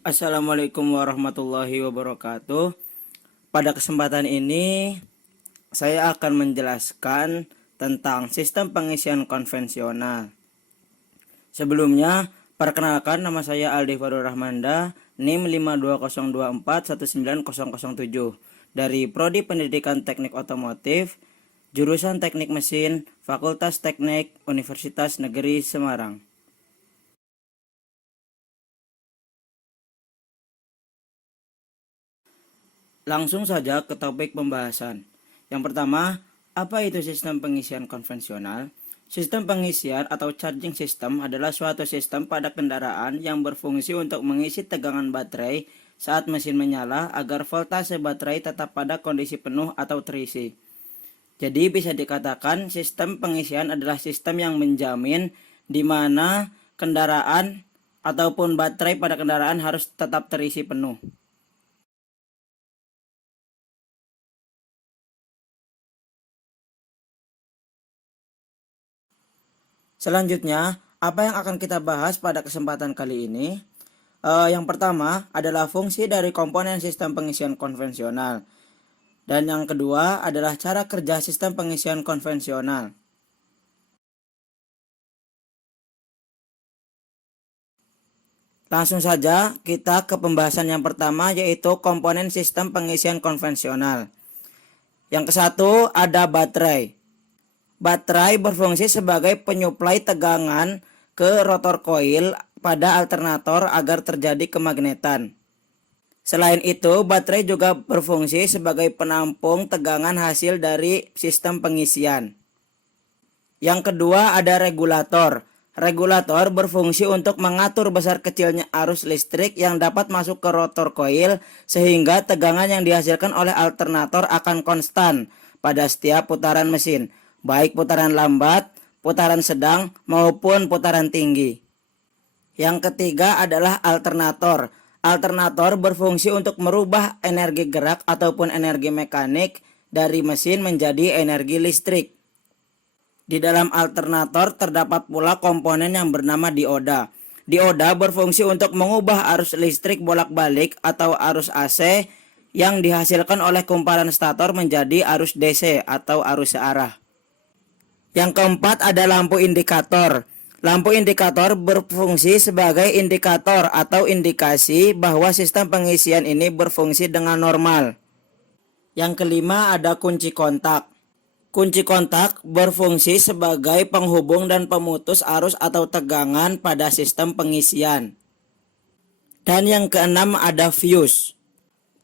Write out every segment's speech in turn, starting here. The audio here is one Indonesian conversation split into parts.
Assalamualaikum warahmatullahi wabarakatuh. Pada kesempatan ini saya akan menjelaskan tentang sistem pengisian konvensional. Sebelumnya, perkenalkan, nama saya Aldi Farul Rahmanda, NIM 52024190007 dari Prodi Pendidikan Teknik Otomotif, jurusan Teknik Mesin, Fakultas Teknik, Universitas Negeri Semarang. Langsung saja ke topik pembahasan. Yang pertama, apa itu sistem pengisian konvensional? Sistem pengisian atau charging system adalah suatu sistem pada kendaraan yang berfungsi untuk mengisi tegangan baterai saat mesin menyala agar voltase baterai tetap pada kondisi penuh atau terisi. Jadi bisa dikatakan sistem pengisian adalah sistem yang menjamin di mana kendaraan ataupun baterai pada kendaraan harus tetap terisi penuh. Selanjutnya, apa yang akan kita bahas pada kesempatan kali ini? Yang pertama adalah fungsi dari komponen sistem pengisian konvensional. Dan yang kedua adalah cara kerja sistem pengisian konvensional. Langsung saja kita ke pembahasan yang pertama, yaitu komponen sistem pengisian konvensional. Yang ke satu ada baterai. Baterai berfungsi sebagai penyuplai tegangan ke rotor koil pada alternator agar terjadi kemagnetan. Selain itu, baterai juga berfungsi sebagai penampung tegangan hasil dari sistem pengisian. Yang kedua ada regulator. Regulator berfungsi untuk mengatur besar kecilnya arus listrik yang dapat masuk ke rotor koil sehingga tegangan yang dihasilkan oleh alternator akan konstan pada setiap putaran mesin, baik putaran lambat, putaran sedang, maupun putaran tinggi. Yang ketiga adalah alternator. Alternator berfungsi untuk merubah energi gerak ataupun energi mekanik dari mesin menjadi energi listrik. Di dalam alternator terdapat pula komponen yang bernama dioda. Dioda berfungsi untuk mengubah arus listrik bolak-balik atau arus AC yang dihasilkan oleh kumparan stator menjadi arus DC atau arus searah. Yang keempat ada lampu indikator. Lampu indikator berfungsi sebagai indikator atau indikasi bahwa sistem pengisian ini berfungsi dengan normal. Yang kelima ada kunci kontak. Kunci kontak berfungsi sebagai penghubung dan pemutus arus atau tegangan pada sistem pengisian. Dan yang keenam ada fuse.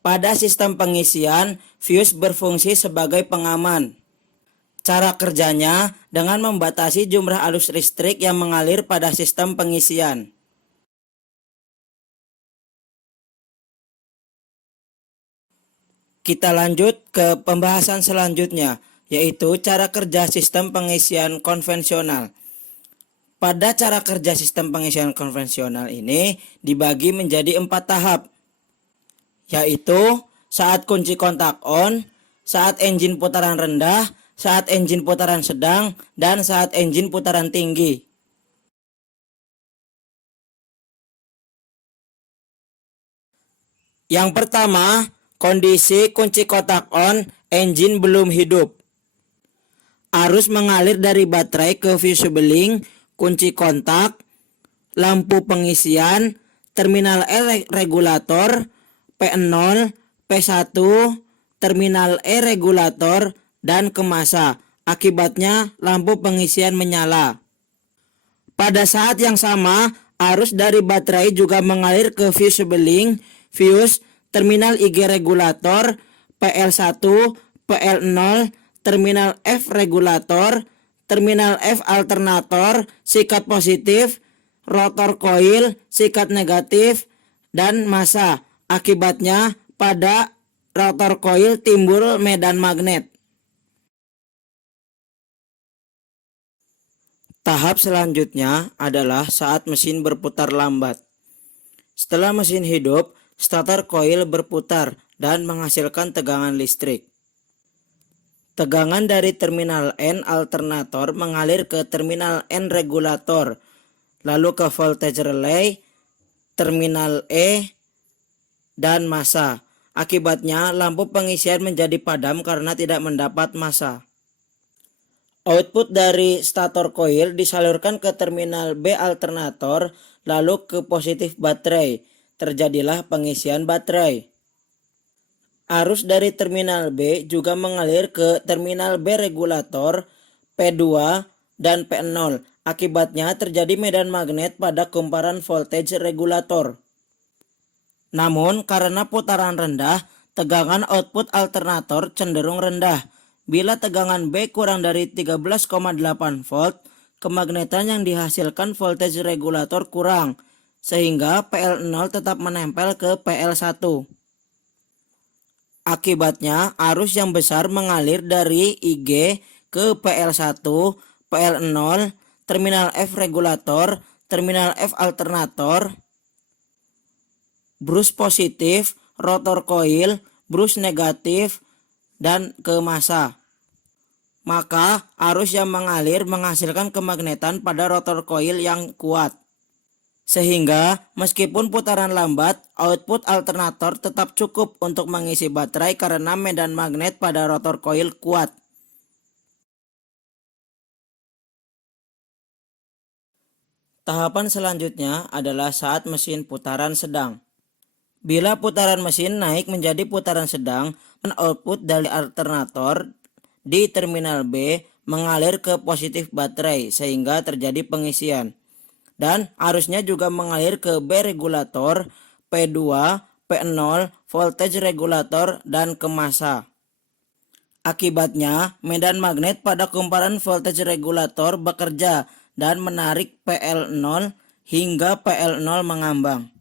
Pada sistem pengisian, fuse berfungsi sebagai pengaman. Cara kerjanya dengan membatasi jumlah arus listrik yang mengalir pada sistem pengisian. Kita lanjut ke pembahasan selanjutnya, yaitu cara kerja sistem pengisian konvensional. Pada cara kerja sistem pengisian konvensional ini dibagi menjadi 4 tahap, yaitu saat kunci kontak on, saat engine putaran rendah, saat engine putaran sedang, dan saat engine putaran tinggi. Yang pertama, kondisi kunci kontak on, engine belum hidup. Arus mengalir dari baterai ke fuse beling, kunci kontak, lampu pengisian, terminal regulator, P0, P1, terminal regulator, dan ke masa. Akibatnya lampu pengisian menyala. Pada saat yang sama, arus dari baterai juga mengalir ke fuse beling, fuse, terminal IG regulator, PL1, PL0, terminal F regulator, terminal F alternator, sikat positif, rotor koil, sikat negatif, dan masa. Akibatnya pada rotor koil timbul medan magnet. Tahap selanjutnya adalah saat mesin berputar lambat. Setelah mesin hidup, stator koil berputar dan menghasilkan tegangan listrik. Tegangan dari terminal N alternator mengalir ke terminal N regulator, lalu ke voltage relay, terminal E, dan massa. Akibatnya lampu pengisian menjadi padam karena tidak mendapat massa. Output dari stator koil disalurkan ke terminal B alternator lalu ke positif baterai. Terjadilah pengisian baterai. Arus dari terminal B juga mengalir ke terminal B regulator P2 dan P0. Akibatnya terjadi medan magnet pada kumparan voltage regulator. Namun karena putaran rendah, tegangan output alternator cenderung rendah. Bila tegangan B kurang dari 13,8 volt, kemagnetan yang dihasilkan voltage regulator kurang, sehingga PL0 tetap menempel ke PL1. Akibatnya, arus yang besar mengalir dari IG ke PL1, PL0, terminal F regulator, terminal F alternator, brus positif, rotor koil, brus negatif, dan ke massa. Maka arus yang mengalir menghasilkan kemagnetan pada rotor koil yang kuat. Sehingga meskipun putaran lambat, output alternator tetap cukup untuk mengisi baterai karena medan magnet pada rotor koil kuat. Tahapan selanjutnya adalah saat mesin putaran sedang. Bila putaran mesin naik menjadi putaran sedang, output dari alternator di terminal B mengalir ke positif baterai sehingga terjadi pengisian. Dan arusnya juga mengalir ke B regulator, P2, P0, voltage regulator, dan ke massa. Akibatnya, medan magnet pada kumparan voltage regulator bekerja dan menarik PL0 hingga PL0 mengambang.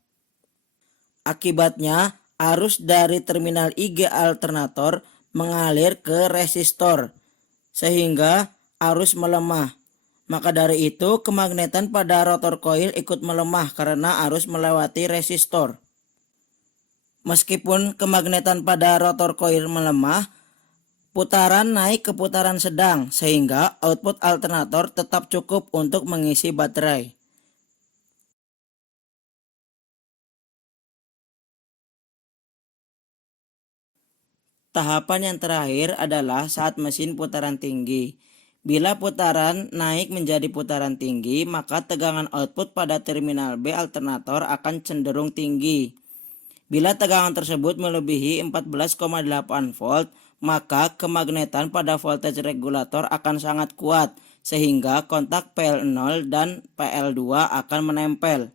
Akibatnya, arus dari terminal IG alternator mengalir ke resistor, sehingga arus melemah. Maka dari itu, kemagnetan pada rotor koil ikut melemah karena arus melewati resistor. Meskipun kemagnetan pada rotor koil melemah, putaran naik ke putaran sedang, sehingga output alternator tetap cukup untuk mengisi baterai. Tahapan yang terakhir adalah saat mesin putaran tinggi. Bila putaran naik menjadi putaran tinggi, maka tegangan output pada terminal B alternator akan cenderung tinggi. Bila tegangan tersebut melebihi 14,8 volt, maka kemagnetan pada voltage regulator akan sangat kuat, sehingga kontak PL0 dan PL2 akan menempel.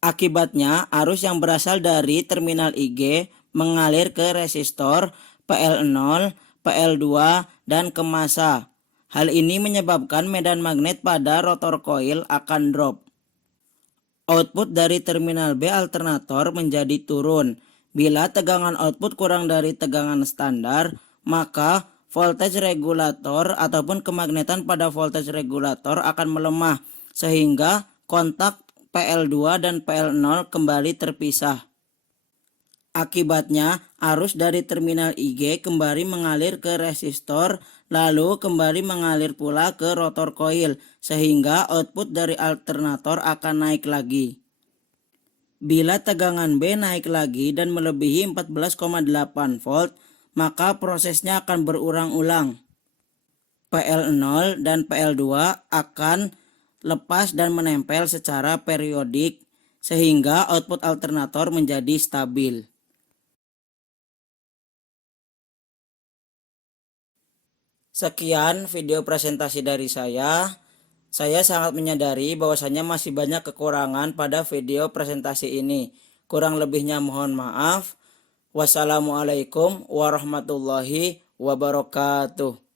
Akibatnya, arus yang berasal dari terminal IG mengalir ke resistor PL0, PL2, dan ke massa. Hal ini menyebabkan medan magnet pada rotor koil akan drop. Output dari terminal B alternator menjadi turun. Bila tegangan output kurang dari tegangan standar, maka voltage regulator ataupun kemagnetan pada voltage regulator akan melemah, sehingga kontak PL2 dan PL0 kembali terpisah. Akibatnya, arus dari terminal IG kembali mengalir ke resistor, lalu kembali mengalir pula ke rotor koil, sehingga output dari alternator akan naik lagi. Bila tegangan B naik lagi dan melebihi 14,8 volt, maka prosesnya akan berulang-ulang. PL0 dan PL2 akan lepas dan menempel secara periodik, sehingga output alternator menjadi stabil. Sekian video presentasi dari saya. Saya sangat menyadari bahwasanya masih banyak kekurangan pada video presentasi ini. Kurang lebihnya mohon maaf. Wassalamualaikum warahmatullahi wabarakatuh.